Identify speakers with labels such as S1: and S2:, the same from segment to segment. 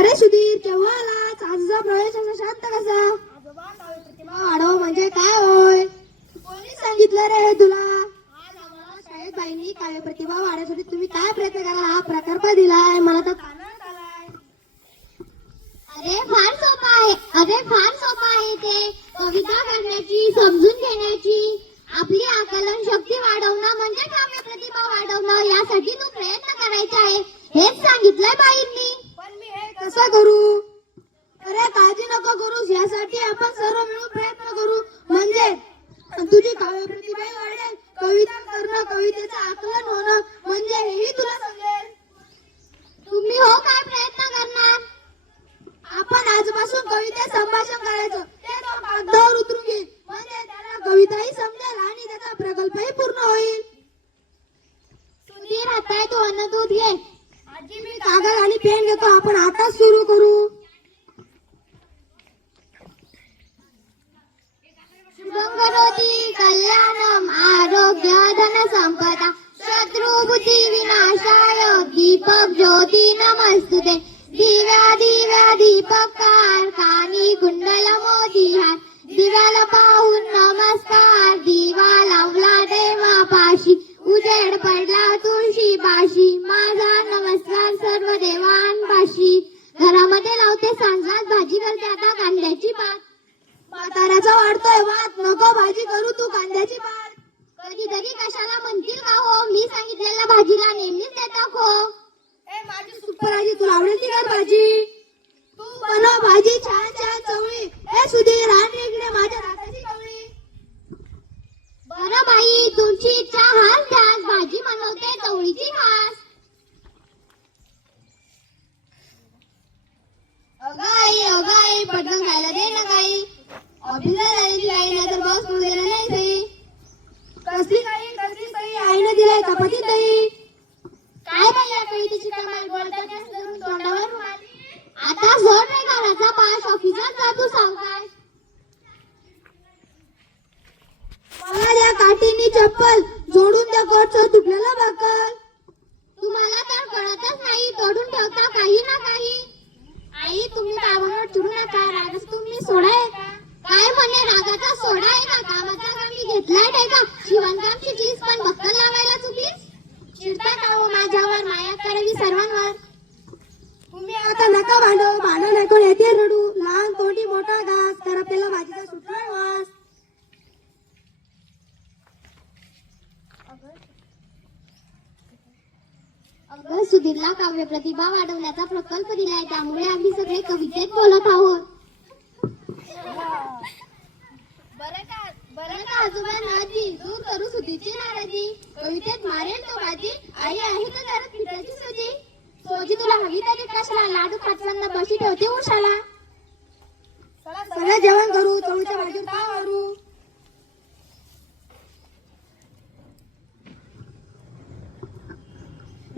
S1: अरे सुधीर केव्हा आलाच आजचा प्रवेश असा शांत कसा आडव म्हणजे काय होय? कोणी सांगितलं रे हे तुला? शाळेत बाईंनी काव्य प्रतिभा वाढवण्यासाठी तुम्ही काय प्रयत्न करा हा प्रकल्प दिलाय. मला तर
S2: अरे फार सोपा आहे. अरे फार सोपा आहे ते. कविता करण्याची समजून घेण्याची. आपली आकलन शक्ती वाढवणं म्हणजे काव्य प्रतिभा वाढवणं यासाठी तू प्रयत्न करायचा आहे हेच सांगितलंय बाईंनी
S1: पण मी हे कसं करू अरे काळजी नको करूस यासाठी आपण सर्व मिळून प्रयत्न करू. म्हणजे तुझी काव्य प्रतिभा वाढेल. कविता करणं कवितेचं आकलन होणं म्हणजे हेही तुला समजेल.
S2: तुम्ही हो काय प्रयत्न करणार?
S1: आपण आजपासून कवितेत संभाषण करायचं. ते तो कागदावर उतरून घेईल. म्हणजे त्याला कविताही समजेल आणि त्याचा प्रकल्पही पूर्ण होईल.
S2: सुधीर आता तू अन्न दूध घे.
S1: आजी मी कागद आणि पेन घेतो. आपण आता सुरू करू.
S2: ज्योती नमस्तुते दिव्या दिव्या दीपकार कानी कुंडल मोती हार दिव्याला पाहून नमस्कार दिवा लावला देवा पाशी। उजेड पडला तुळशी पाशी। माझा नमस्कार सर्व देवांपाशी। घरामध्ये लावते सांजात भाजी करते आता कांद्याची पात
S1: म्हाताऱ्याचा वाढतोय वात नको भाजी करू तू कांद्याची पात
S2: कधीतरी कशाला म्हणतील का हो? मी सांगितलेल्या भाजीला नेहमीच देता खो
S1: भाजी तुला आवडेल ती का भाजी? तू बनव भाजी छान छान चवळी. हे सुधीर आण इकडे माझ्या राताची चवळी.
S2: बरं बाई तुमची इच्छा हाच द्यास भाजी बनवते चवळीची खास अगाई अगाई पटकन खायला दे ना काही. ऑफिसला जायची काही नाही तर बस वगैरे नाही सही
S1: कसली काही कसली सही आईने ना चपाती
S2: पेटीची बाई या कमाल बोलताना धरून तोंडावर रुमाल. आता सोड नाही घराचा पास ऑफिसात जा तू सावकाश.
S1: मला द्या काठीनी चप्पल जोडून द्या कोटचं तुटलेलं बकल.
S2: तुम्हाला तर कळतच नाही तोडून ठेवता काही ना काही. आई तुम्ही कामावर चिडू नका रागच तुम्ही सोडाय काय म्हणे रागाचा सोडा आहे का कामाचा काम मी घेतलाय का? शिवणकामची चीज पण बक्कल माया सर्वांवर.
S1: तुम्ही आता नका भांडव भांडण नको येते रडू. लहान तोंडी मोठा घास करपलेला भाजीचा सुटला वास.
S2: अगं सुधीरला काव्य प्रतिभा वाढवण्याचा प्रकल्प दिलाय. त्यामुळे आम्ही सगळे कवितेत बोलत आहोत. बरं का? बरं का आजोबा नाजी दूर करू सुधीची नाराजी. कवितेत मारेल तो बाजी. आई आहे का घरात पिठाची सोजी. सोजी तुला हवी तरी कशाला? लाडू खाचलांना बशी ठेवते उशाला.
S1: सगळं जेवण करू. चवळीच्या भाजीवर का मारू.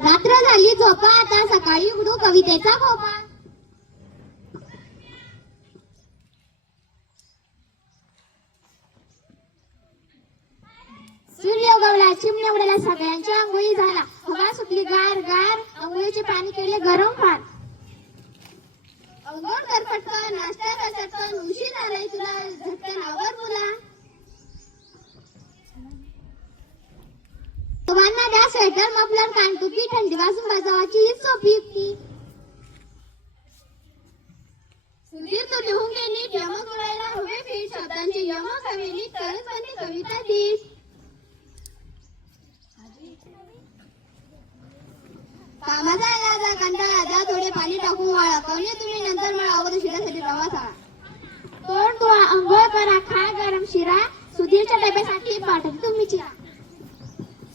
S2: रात्र झाली झोपा आता. सकाळी उघडू कवितेचा खोपा सूर्य उगवला चिमण्या सगळ्यांच्या आंघोळी झाला हवा सुटली गार गार. आंघोळीचे पाणी केले गरम फार अंघोळ कर पटकन नाश्ता कर पटकन. उशीर आलाय तुला. झटकन आवर बोला दोघांना द्या स्वेटर मफलर कानटुपी थंडी वाजून बजावाची ही सोपी युक्ती. सुधीर तू लिहून गेली यमक उडायला हवे फीट शब्दांचे यमक हवेली तरच बनते कविता दिस. कामाचा आला कंटाळा थोडे पाणी टाकून वाळा. कवने तुम्ही नंतर मला अगोदर शिरासाठी प्रवास आला तोंड तो अंघोळ करा खा गरम शिरा. सुधीरच्या डब्यासाठी पाठव तुम्ही चिरा.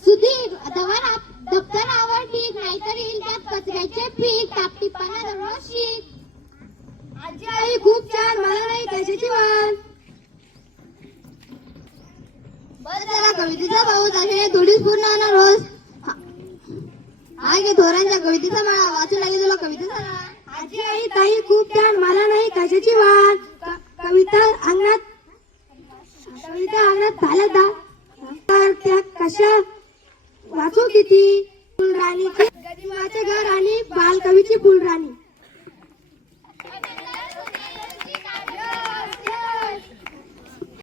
S2: सुधीर दवर दप्तरावर ठीक नाहीतर येईल त्यात कचऱ्याचे पीक टापटीपणा दररोज शिक
S1: आजी आई खूप छान. मला नाही कशाची वाल?
S2: बरं त्याला कवितेचा भाऊ असे थोडीच पूर्ण होणार रोज. हा घे थोरांच्या कवितेचा माळा वाचू लागेल तुला कवितेचा
S1: आजी आई ताई खूप छान मला नाही कशाची वाट? कविता अंगणात कविता अंगणात झाल्या तर त्या कशा वाचू किती? फुलराणी गदिमाचे घर आणि बालकवीची फुलराणी.